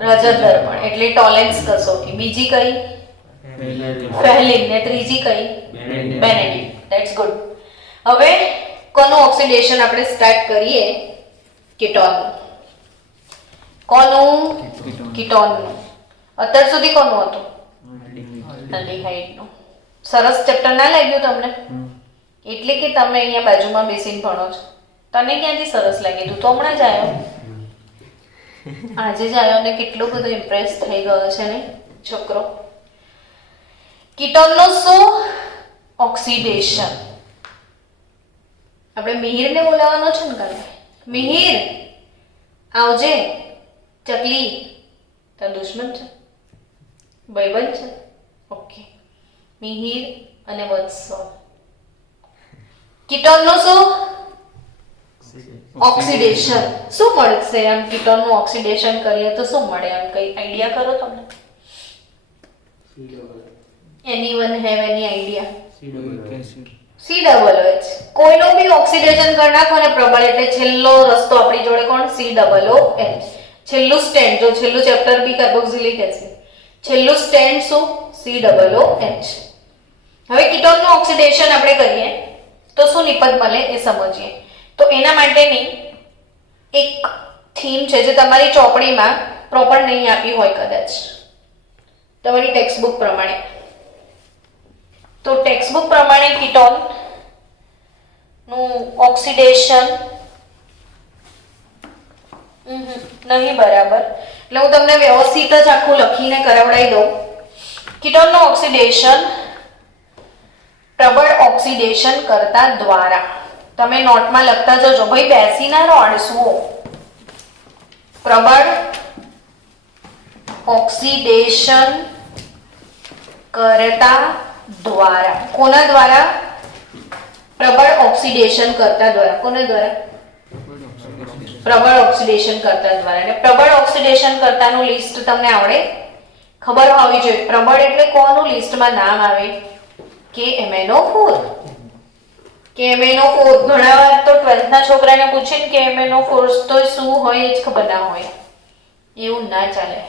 રજત દર્પણ એટલે ટોલેન્સ કસોટી. બીજી કઈ? ફેલિંગ. ને ત્રીજી કઈ? બેનેડિક્ટ. That's good. હવે કોનું ઓક્સિડેશન આપણે સ્ટાર્ટ કરીએ? કીટોનનું. કોનું? કીટોનનું. અત્યાર સુધી કોનું હતું? આલ્ડીહાઇડનું. સરસ ચેપ્ટર ના લાગ્યું તમને? એટલે કે તમે અહીંયા બાજુમાં બેસીને ભણો છો. તને ક્યાંથી સરસ લાગે? તું તો હમણાં જ આવ્યો. આજે જ આવ્યો ને કેટલો બધો ઇમ્પ્રેસ થઈ ગયો છે ને છોકરો. કીટોનનું શું? ઓક્સિડેશન. આપણે મિહિરને બોલાવવાનો છે ને કાલે. મિહિર આવજે. ચકલી તાર દુશ્મન છે? ભાઈબંધ છે? ઓકે. મિહિર અને વત્સ. કીટોનનું શું ઓક્સિડેશન શું મળશે આમ કીટોનનું ઓક્સિડેશન કરીએ તો શું મળે આમ કઈ આઈડિયા કરો તમને anyone have any idea COOH કોઈનો બી ઓક્સિડેશન કરી નાખો ને પ્રબળ એટલે છેલ્લો રસ્તો આપણી જોડે કોણ COOH છેલ્લું સ્ટેન્ડ જો છેલ્લું ચેપ્ટર બી કાર્બોક્સિલિક એસિડ છેલ્લું સ્ટેન્ડ શું COOH હવે કીટોનનું ઓક્સિડેશન આપણે કરીએ તો શું નિપજ મળે એ સમજીએ તો એના માટેની એક થીમ છે જે તમારી ચોપડીમાં પ્રોપર નહીં આપી હોય કદાચ તમારી ટેક્સ્ટબુક પ્રમાણે તો ટેક્સ્ટબુક પ્રમાણે કીટોન નું ઓક્સિડેશન નહીં બરાબર એટલે હું તમને વ્યવસ્થિત જ આખું લખીને કરાવડાવી દઉં કીટોનનું ઓક્સિડેશન પ્રબળ ઓક્સિડેશન કરતા દ્વારા તમે નોટમાં લખતા જજો ભાઈ બેસી ના રોડશું પ્રબળ ઓક્સિડેશન કરતા દ્વારા કોના દ્વારા પ્રબળ ઓક્સિડેશન કરતા દ્વારા કોના દ્વારા પ્રબળ ઓક્સિડેશન કરતા દ્વારા અને પ્રબળ ઓક્સિડેશન કરતાનું લિસ્ટ તમને આવડે ખબર હોવી જોઈએ પ્રબળ એટલે કોનું લિસ્ટમાં નામ આવે KMnO4 KMnO4 ઘણા વાર તો 12th ના છોકરાને પૂછીને KMnO4 તો શું હોય જ ખબર ના હોય એવું ના ચાલે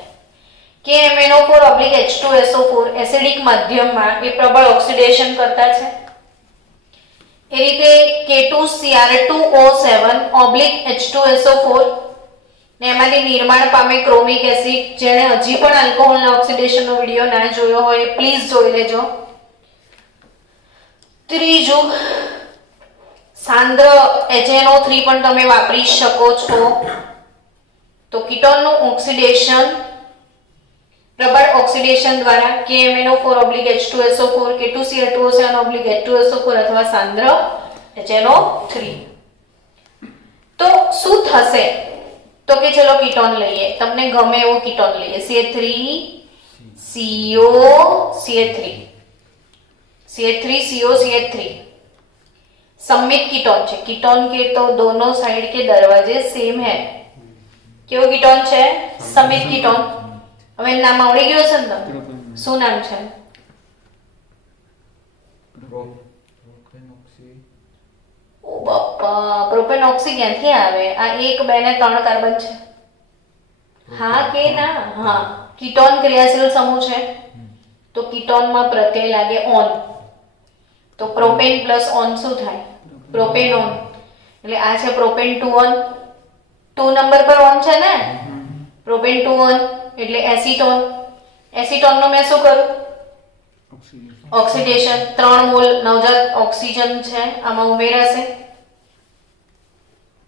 KMnO4/H2SO4 એસિડિક માધ્યમમાં એ પ્રબળ ઓક્સિડેશન કરતા છે એ રીતે K2Cr2O7/H2SO4 ને એમાંથી નિર્માણ પામે ક્રોમિક એસિડ જેણે હજી પણ આલ્કોહોલના ઓક્સિડેશનનો વિડિયો ના જોયો હોય પ્લીઝ જોઈ લેજો ત્રીજું સાંદ્ર HNO3 પણ તમે વાપરી શકો છો તો કીટોનનું ઓક્સિડેશન પ્રબળ ઓક્સિડેશન દ્વારા KMnO4/H2SO4 K2Cr2O7/H2SO4 અથવા સાંદ્ર HNO3 તો શું થશે તો કે ચલો કીટોન લઈએ તમને ગમે એવો કીટોન લઈએ CH3COCH3 सम्मित कीटोन है कीटोन के तो दोनों साइड के दरवाजे सेम है क्यों कीटोन है सम्मित कीटोन હવે નામ આવડી ગયું છે ને શું નામ છે ઓ બાપા પ્રોપેનોક્સી ક્યાંથી આવે આ 1 2 ને 3 કાર્બન છે હા કે ના હા कीटोन क्रियाशील समूह છે તો कीटोन માં પ્રત્યય લાગે ઓન તો પ્રોપેન પ્લસ ઓન શું થાય પ્રોપેનોન એટલે આ છે પ્રોપેન 2 નંબર પર ઓન છે ને પ્રોપેન 2 એટલે એસીટોન નો મેં શું કરું ऑक्सीडेशन 3 मोल नवजात ऑक्सीजन છે આમાં ઉમેરાશે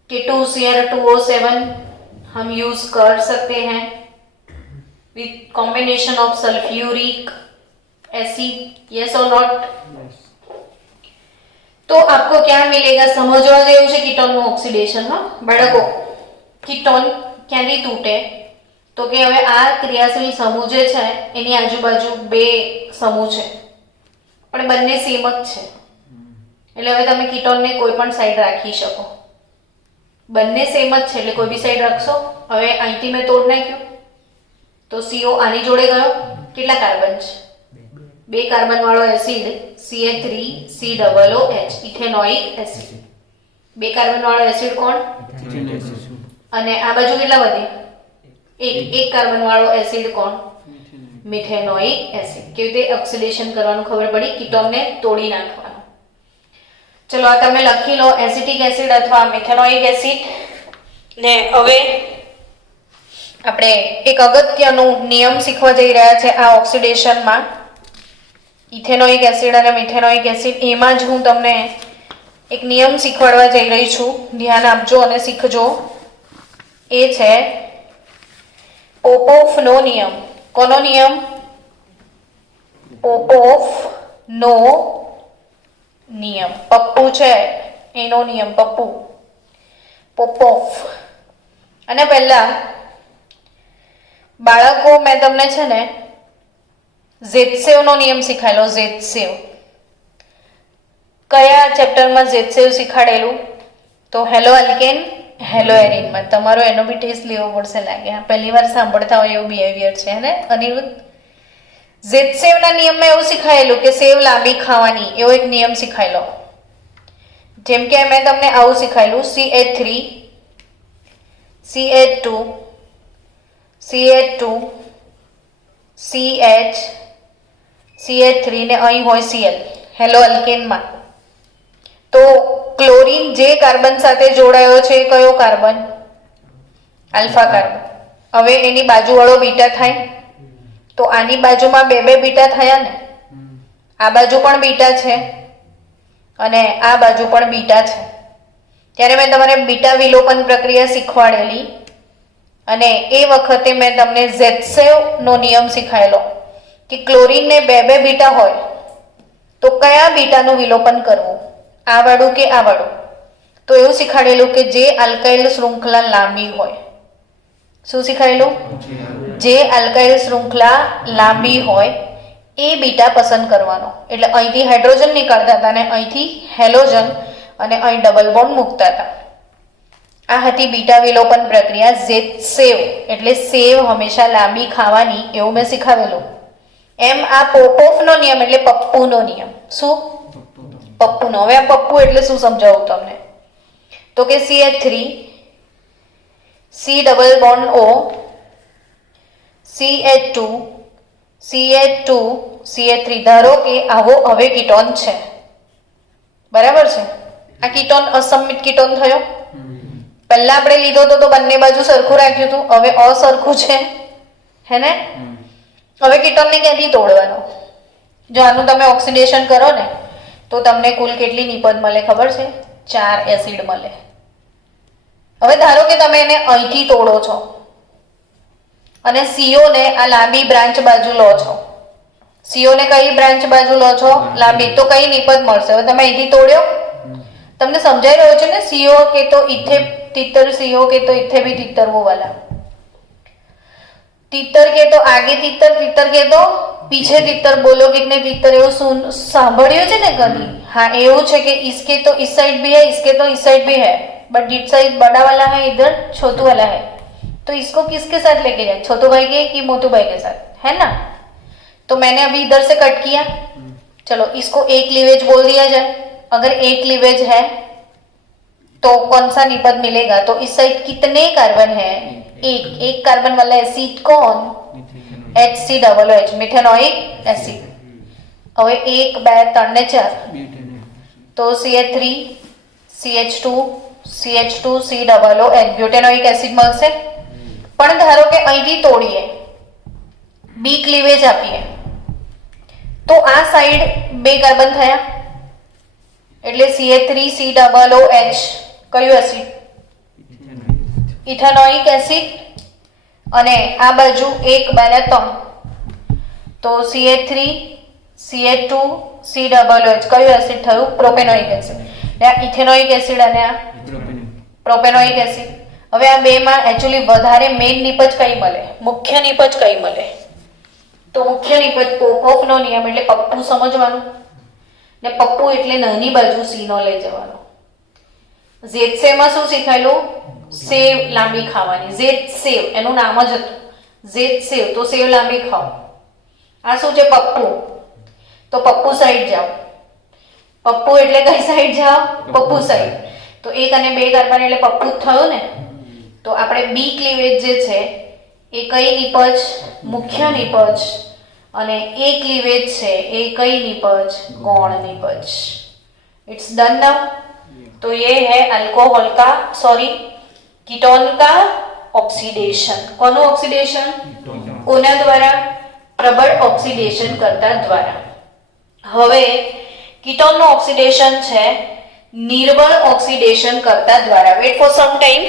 K2Cr2O7 हम यूज कर सकते हैं with combination of sulphuric acid yes और नॉट तो आपको क्या मिलेगा समझवा જેવું છે કીટોન નું ઓક્સિડેશન હા બાળકો કીટોન ક્યાંથી તૂટે તો કે હવે આ ક્રિયાશીલ સમૂહ જે છે એની આજુબાજુ બે સમૂહ છે પણ બંને સેમ જ છે એટલે હવે તમે કીટોનને કોઈ પણ સાઈડ રાખી શકો બંને સેમ જ છે એટલે કોઈ બી સાઈડ રાખશો હવે અહીંથી મેં તોડ નાખ્યું તો CO આની જોડે ગયો કેટલા કાર્બન છે બે કાર્બન વાળો એસિડ CH3COOH ઇથેનોઇક એસિડ બે કાર્બન વાળો એસિડ કોણ અને આ બાજુ કેટલા વધે એક કાર્બન વાળો એસિડ કોણ મિથેનોઇક એસિડ કેવી રીતે ઓક્સિડેશન કરવાનું ખબર પડી કીટોનને તોડી નાખવાનું ચલો આ તમે લખી લો એસિટિક એસિડ અથવા મિથેનોઇક એસિડ ને હવે આપણે એક અગત્યનો નિયમ શીખવા જઈ રહ્યા છે આ ઓક્સિડેશનમાં ઇથેનોઇક એસિડ અને મિથેનોઇક એસિડ એમાં જ હું તમને એક નિયમ શીખવાડવા જઈ રહી છું ધ્યાન આપજો અને શીખજો એ છે પોપોફનો નિયમ કોનો નિયમ પોપોફનો નિયમ પપ્પુ છે એનો નિયમ પપ્પુ પોપોફ અને પહેલા બાળકો મેં તમને છે ને ઝેટસેવ નો નિયમ શીખાયેલો ઝેટસેવ કયા ચેપ્ટરમાં ઝેડસેવ શીખાડેલું? તો હેલો અલ્કેન હેલો એરિનમાં. તમારો એનો બી ટેસ્ટ લેવો પડશે લાગે. હા, પહેલી વાર સાંભળતા હોય એવું બિહેવિયર છે ને અનિરુદ્ધ? ઝેડસેવના નિયમમાં એવું શીખાયેલું કે સેવ લાંબી ખાવાની, એવો એક નિયમ શીખાયેલો. જેમ કે મેં તમને આવું શીખાયેલું CH3 CH2 CH2 CH CH3 ને અહીં હોય Cl હેલો અલ્કેનમાં. તો ક્લોરીન જે કાર્બન સાથે જોડાયો છે એ કયો કાર્બન? Alpha carbon. હવે એની બાજુવાળો બીટા થાય તો આની બાજુમાં બે બે બીટા થયા ને. આ બાજુ પણ બીટા છે અને આ બાજુ પણ બીટા છે. ત્યારે મેં તમારે બીટા વિલોપન પ્રક્રિયા શીખવાડેલી અને એ વખતે મેં તમને ઝેડસેવ નો નિયમ શીખાયેલો કે ક્લોરીનને બે બે બીટા હોય તો કયા બીટાનું વિલોપન કરવું, આ વાળું કે આ વાળું? તો એવું શીખાડેલું કે જે આલ્કાઇલ શૃંખલા લાંબી હોય. શું શીખાડેલું? જે આલ્કાઇલ શૃંખલા લાંબી હોય એ બીટા પસંદ કરવાનો. એટલે અહીંથી હાઇડ્રોજન નીકળતા હતા અને અહીંથી હેલોજન અને અહીં ડબલ બોન્ડ મૂકતા હતા. આ હતી બીટા વિલોપન પ્રક્રિયા. ઝેડસેવ એટલે સેવ હંમેશા લાંબી ખાવાની, એવું મેં શીખાવેલું. એમ આ પોપોફનો નિયમ એટલે પપ્પુનો નિયમ. શું? પપ્પુનો. હવે આ પપ્પુ એટલે શું સમજાવું તમને? તો કે CH3 C double bond O CH2 CH2 CH3. ધારો કે આવો હવે કીટોન છે, બરાબર છે? આ કીટોન અસમિત કીટોન થયો. પહેલા આપણે લીધો તો બંને બાજુ સરખું રાખ્યું હતું, હવે અસરખું છે, હે ને? હવે કીટોનને ક્યાંથી તોડવાનો? જો આનું તમે ઓક્સિડેશન કરો ને તો તમને કુલ કેટલી નિપજ મળે ખબર છે? 4 એસિડ મળે. હવે ધારો કે તમે એને અહીંથી તોડો છો અને CO ને આ લાંબી બ્રાન્ચ બાજુ લો છો. CO ને કઈ બ્રાન્ચ બાજુ લો છો? લાંબી. તો કઈ નિપજ મળશે? હવે તમે અહીંથી તોડ્યો, તમને સમજાઈ રહ્યો છે ને? CO કે તો ઇથે तितर CO के तो इथे भी तितर वो वाला. तितर के तो आगे तितर, तितर के तो पीछे तितर. बोलो कितने तितर? એવું સાંભળ્યું છે ને કદી? हाँ, એવું છે કે इसके तो इस साइड भी है, इसके तो इस साइड भी है, बट इस साइड बड़ा वाला है, इधर छोटू वाला है. तो इसको किसके साथ लेके जाए? छोटू भाई के कि मोटू भाई के साथ, है ना? तो मैंने अभी इधर से कट किया. चलो इसको एक क्लीवेज बोल दिया जाए. अगर एक क्लीवेज है तो कौन सा निपद मिलेगा? तो इस साइड कितने कार्बन है? एक कार्बन वाला एसिड कौन? HCOOH, methanoic acid. હવે 1 2 3 ને 4 તો CH3 CH2 CH2 COOH બ્યુટેનોઇક acid મળશે. પણ ધારો કે અહીંથી તોડીએ, બી ક્લીવેજ આપીએ તો આ સાઈડ 2 કાર્બન થયા એટલે CH3 COOH કયું એસિડ? Ethanoic acid. અને આ બાજુ 1 2 ને 3 તો CH3 CH2 COOH કયું એસિડ થયું? Propanoic acid. આ ઇથેનોઇક એસિડ અને આ પ્રોપેનોઇક એસિડ. હવે આ બે માં એક્ચ્યુઅલી વધારે મેઇન નિપજ કઈ મળે? મુખ્ય નિપજ કઈ મળે? તો મુખ્ય નિપજ પોપોફનો નિયમ એટલે પપ્પુ સમજવાનું ને પપ્પુ એટલે નાની બાજુ C નો લઈ જવાનો. ઝેડસેવમાં શું શીખાયેલું? સેવ લાંબી ખાવાની. ઝેડસેવ એનું નામ જ હતું ઝેડસેવ, તો સેવ લાંબી ખાઓ. આ શું છે? પપ્પુ. તો પપ્પુ સાઈડ જાઓ. પપ્પુ એટલે કઈ સાઈડ જાઓ? પપ્પુ સાઈડ. તો 1 અને 2 કાર્બન એટલે પપ્પુ જ થયું ને. તો આપણે બી ક્લીવેજ જે છે એ કઈ નિપજ? મુખ્ય નિપજ. અને એ ક્લીવેજ છે એ કઈ નિપજ? ગૌણ નિપજ. It's done now. तो ये है अल्कोहल का कीटोन का ऑक्सीडेशन. કોનું ઓક્સિડેશન? કોના દ્વારા? પ્રબળ ઓક્સિડેશન કરતા દ્વારા. હવે કીટોનનું ઓક્સિડેશન છે નિર્બળ ઓક્સિડેશન કરતા દ્વારા. Wait for some time.